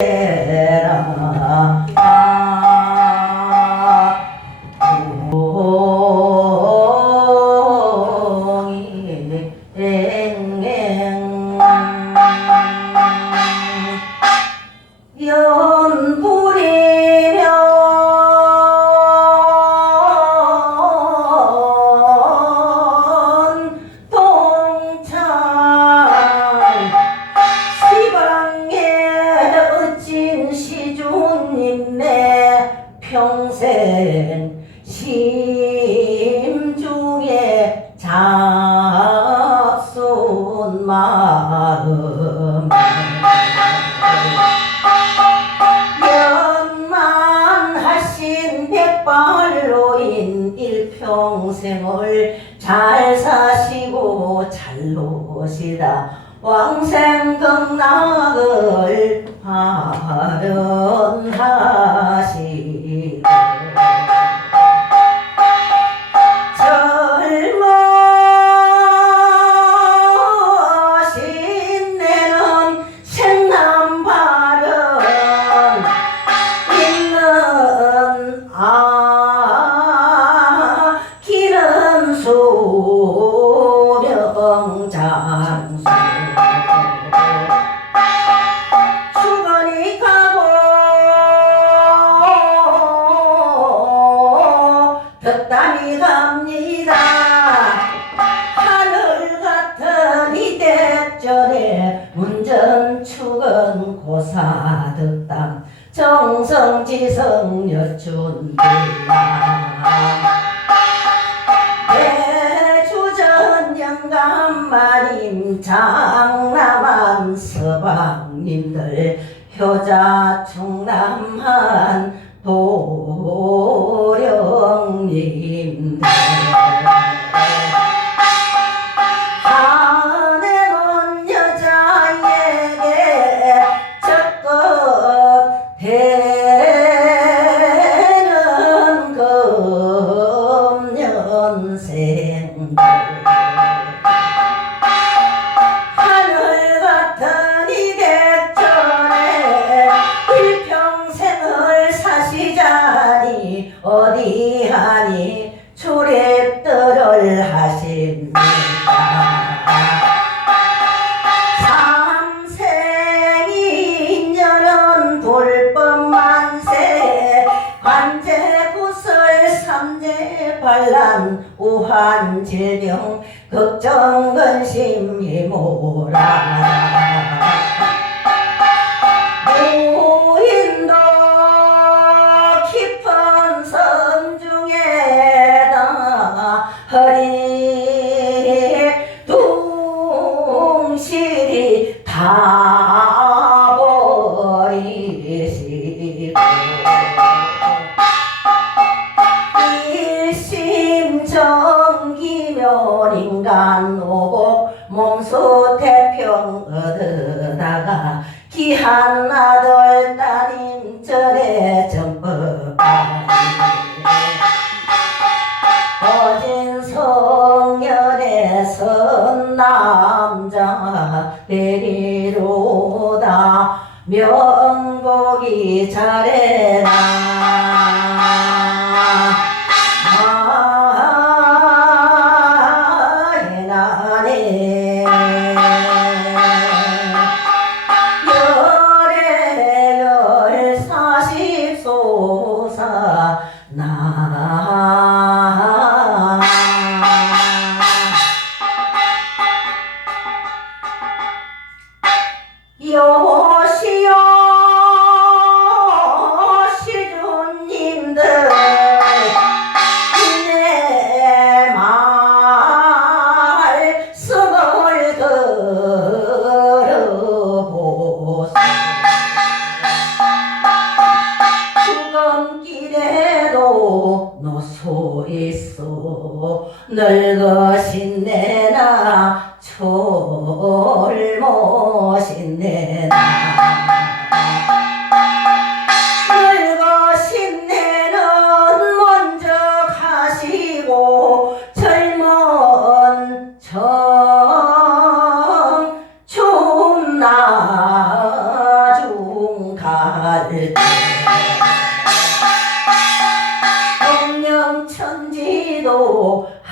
연 마음. 연만하신 백발로인 일평생을 잘 사시고 잘 노시다. 왕생극락을 발현하 충남한 도령님 걱정근심이 모라? 무인도 깊은 섬 중에다 허리 둥실이 다 버리시고 일심정기면 인간 오복 몸소 태평 얻으다가 귀한 아들 따님 절에 전법하니. 어진 성년의 선 남자 데리로다 명복이 잘해라 돌못신네 늙으신내는 먼저 가시고 젊은 청춘 나중 갈때. 동명천지도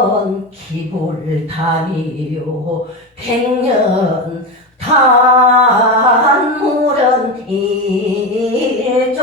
백년 기불담이요. 백년 단물은 일조지라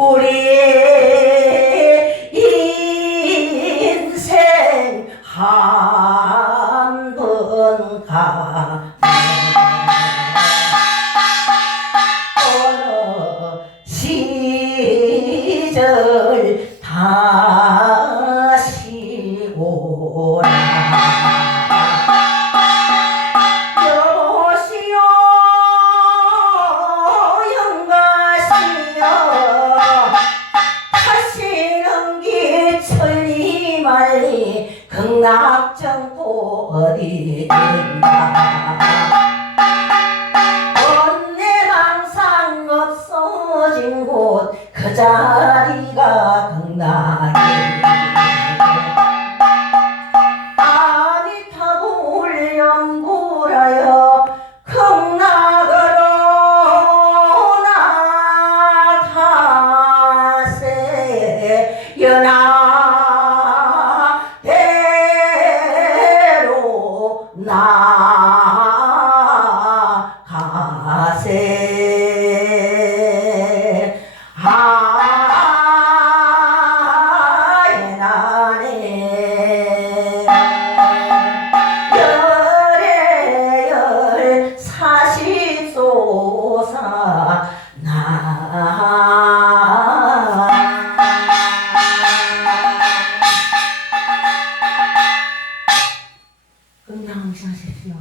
우리의 인생 한 번 가. 어느 시절 다. 버리겠나 원내 방상 없어진 곳그 자리. 나 응당하십시오